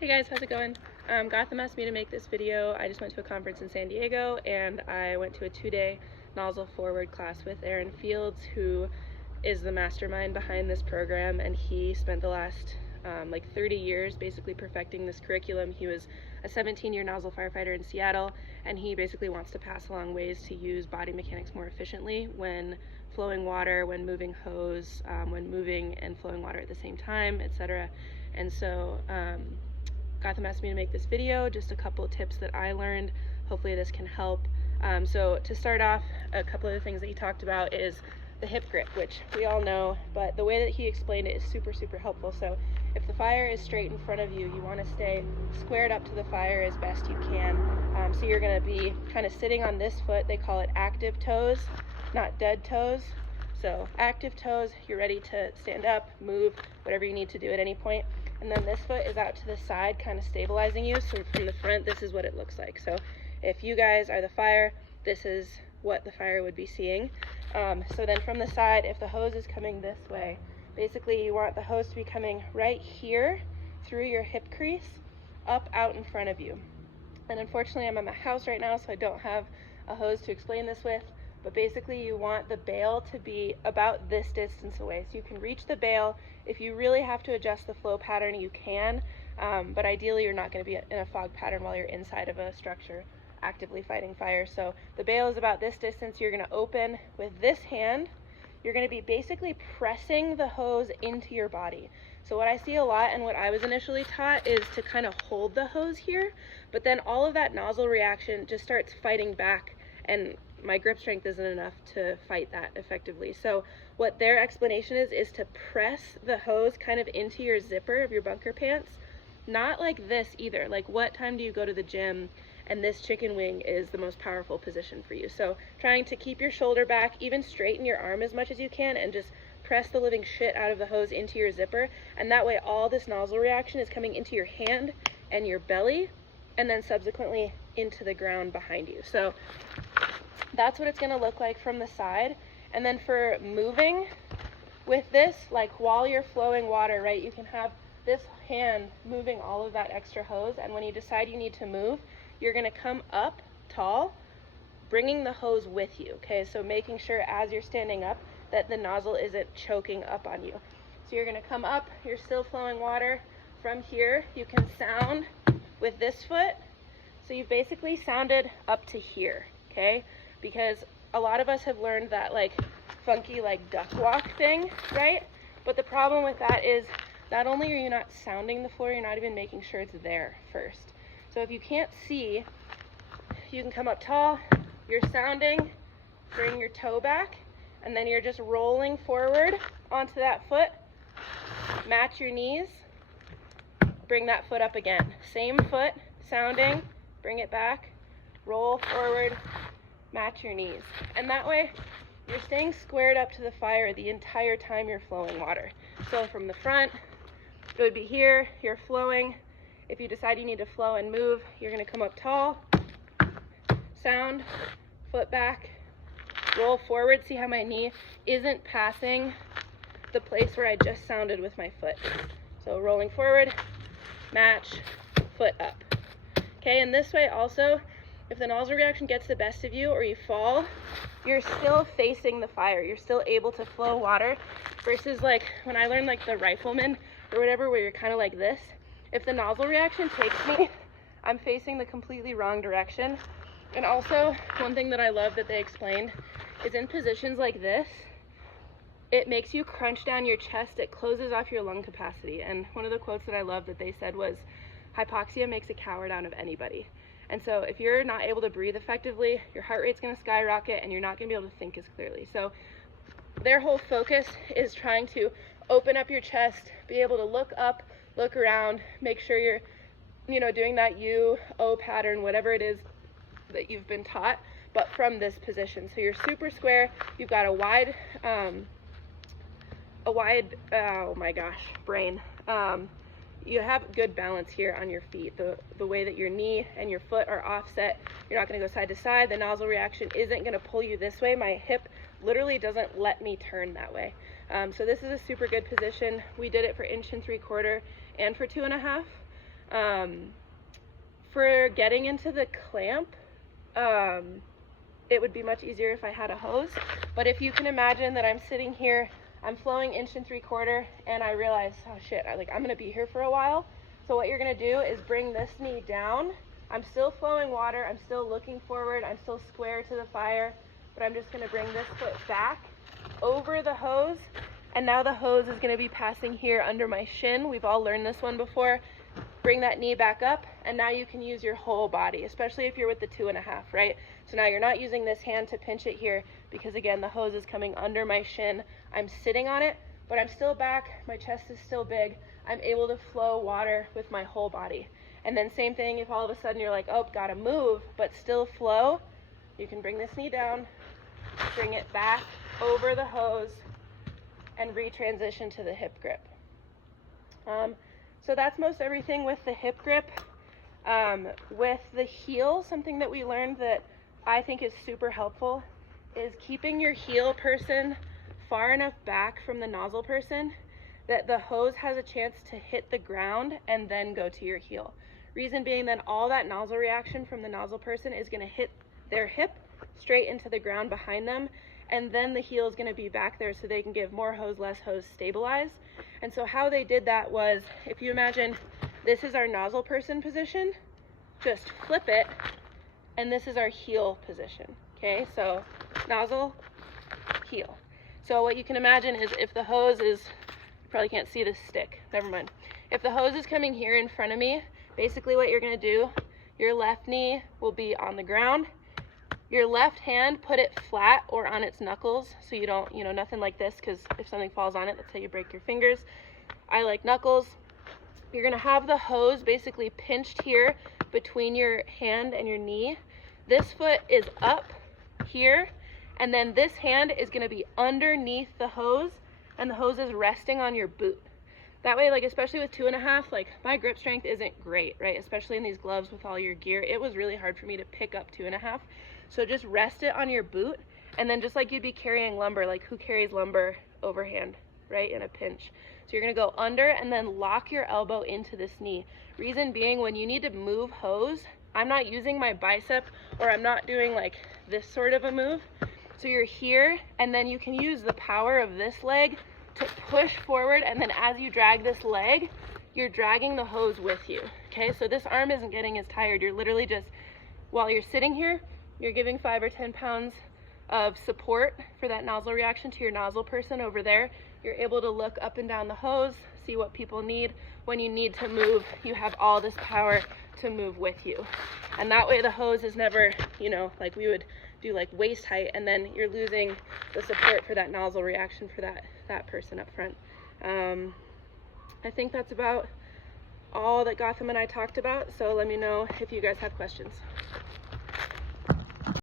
Hey guys, how's it going? Gotham asked me to make this video. I just went to a conference in San Diego and I went to a 2-day nozzle forward class with Aaron Fields, who is the mastermind behind this program, and he spent the last like 30 years basically perfecting this curriculum. He was a 17-year nozzle firefighter in Seattle, and he basically wants to pass along ways to use body mechanics more efficiently when flowing water, when moving hose, when moving and flowing water at the same time, etc. And so Gotham asked me to make this video, just a couple of tips that I learned. Hopefully this can help. So to start off, a couple of the things that he talked about is the hip grip, which we all know, but the way that he explained it is super helpful. So if the fire is straight in front of you, you want to stay squared up to the fire as best you can. So you're going to be kind of sitting on this foot. They call it active toes, not dead toes. So active toes, you're ready to stand up, move, whatever you need to do at any point. And then this foot is out to the side, kind of stabilizing you. So from the front, this is what it looks like. So if you guys are the fire, this is what the fire would be seeing. So then from the side, if the hose is coming this way, basically you want the hose to be coming right here through your hip crease, up out in front of you. And unfortunately I'm at my house right now, so I don't have a hose to explain this with, but basically you want the bail to be about this distance away. So you can reach the bail. If you really have to adjust the flow pattern, you can, but ideally you're not going to be in a fog pattern while you're inside of a structure actively fighting fire. So the bail is about this distance. You're going to open with this hand. You're going to be basically pressing the hose into your body. So what I see a lot, and what I was initially taught, is to kind of hold the hose here, but then all of that nozzle reaction just starts fighting back, and my grip strength isn't enough to fight that effectively. So what their explanation is to press the hose kind of into your zipper of your bunker pants. Not like this either. Like, what time do you go to the gym and this chicken wing is the most powerful position for you? So trying to keep your shoulder back, even straighten your arm as much as you can, and just press the living shit out of the hose into your zipper. And that way all this nozzle reaction is coming into your hand and your belly, and then subsequently into the ground behind you. So that's what it's going to look like from the side. And then for moving with this, like while you're flowing water, right, you can have this hand moving all of that extra hose, and when you decide you need to move, you're going to come up tall, bringing the hose with you, okay? So making sure as you're standing up that the nozzle isn't choking up on you. So you're going to come up, you're still flowing water. From here, you can sound with this foot. So you've basically sounded up to here, okay? Because a lot of us have learned that like funky like duck walk thing, right? But the problem with that is not only are you not sounding the floor, you're not even making sure it's there first. So if you can't see, you can come up tall, you're sounding, bring your toe back, and then you're just rolling forward onto that foot, match your knees, bring that foot up again. Same foot, sounding, bring it back, roll forward, match your knees. And that way, you're staying squared up to the fire the entire time you're flowing water. So from the front, it would be here, you're flowing. If you decide you need to flow and move, you're going to come up tall, sound, foot back, roll forward. See how my knee isn't passing the place where I just sounded with my foot. So rolling forward, match, foot up. Okay, and this way also, if the nozzle reaction gets the best of you or you fall, you're still facing the fire. You're still able to flow water, versus like when I learned like the rifleman or whatever, where you're kind of like this. If the nozzle reaction takes me, I'm facing the completely wrong direction. And also, one thing that I love that they explained is in positions like this, it makes you crunch down your chest. It closes off your lung capacity. And one of the quotes that I love that they said was, hypoxia makes a coward out of anybody. And so if you're not able to breathe effectively, your heart rate's going to skyrocket and you're not going to be able to think as clearly. So their whole focus is trying to open up your chest, be able to look up, look around, make sure you're, doing that U-O pattern, whatever it is that you've been taught, but from this position. So you're super square, you've got a wide, oh my gosh, brain. You have good balance here on your feet. The way that your knee and your foot are offset, you're not going to go side to side. The nozzle reaction isn't going to pull you this way. My hip literally doesn't let me turn that way. So this is a super good position. We did it for 1 3/4 and for 2.5. For getting into the clamp, it would be much easier if I had a hose, but if you can imagine that I'm sitting here, I'm flowing 1 3/4 inch, and I realize, oh shit, I'm gonna be here for a while. So what you're gonna do is bring this knee down. I'm still flowing water, I'm still looking forward, I'm still square to the fire, but I'm just gonna bring this foot back over the hose, and now the hose is gonna be passing here under my shin. We've all learned this one before. Bring that knee back up, and now you can use your whole body, especially if you're with the 2.5, right? So now you're not using this hand to pinch it here, because again, the hose is coming under my shin. I'm sitting on it, but I'm still back, my chest is still big. I'm able to flow water with my whole body. And then same thing, if all of a sudden you're like, oh, gotta move, but still flow, you can bring this knee down, bring it back over the hose, and retransition to the hip grip. So that's most everything with the hip grip. With the heel, something that we learned that I think is super helpful is keeping your heel person far enough back from the nozzle person that the hose has a chance to hit the ground and then go to your heel. Reason being that all that nozzle reaction from the nozzle person is going to hit their hip straight into the ground behind them, and then the heel is going to be back there so they can give more hose, less hose, stabilize. And so how they did that was, if you imagine this is our nozzle person position, just flip it, and this is our heel position. Okay, so nozzle, heel. So what you can imagine is if the hose is, you probably can't see this stick, never mind. If the hose is coming here in front of me, basically what you're going to do, your left knee will be on the ground. Your left hand, put it flat or on its knuckles, so you don't, nothing like this, because if something falls on it, that's how you break your fingers. I like knuckles. You're gonna have the hose basically pinched here between your hand and your knee. This foot is up here, and then this hand is gonna be underneath the hose, and the hose is resting on your boot. That way, especially with 2.5, my grip strength isn't great, right? Especially in these gloves with all your gear. It was really hard for me to pick up 2.5. So just rest it on your boot, and then just like you'd be carrying lumber, who carries lumber overhand, right, in a pinch. So you're gonna go under and then lock your elbow into this knee. Reason being, when you need to move hose, I'm not using my bicep, or I'm not doing this sort of a move. So you're here, and then you can use the power of this leg to push forward, and then as you drag this leg, you're dragging the hose with you, okay? So this arm isn't getting as tired. You're literally just, while you're sitting here, you're giving 5 or 10 pounds of support for that nozzle reaction to your nozzle person over there. You're able to look up and down the hose, see what people need. When you need to move, you have all this power to move with you. And that way the hose is never, like we would do waist height, and then you're losing the support for that nozzle reaction for that person up front. I think that's about all that Gotham and I talked about, so let me know if you guys have questions.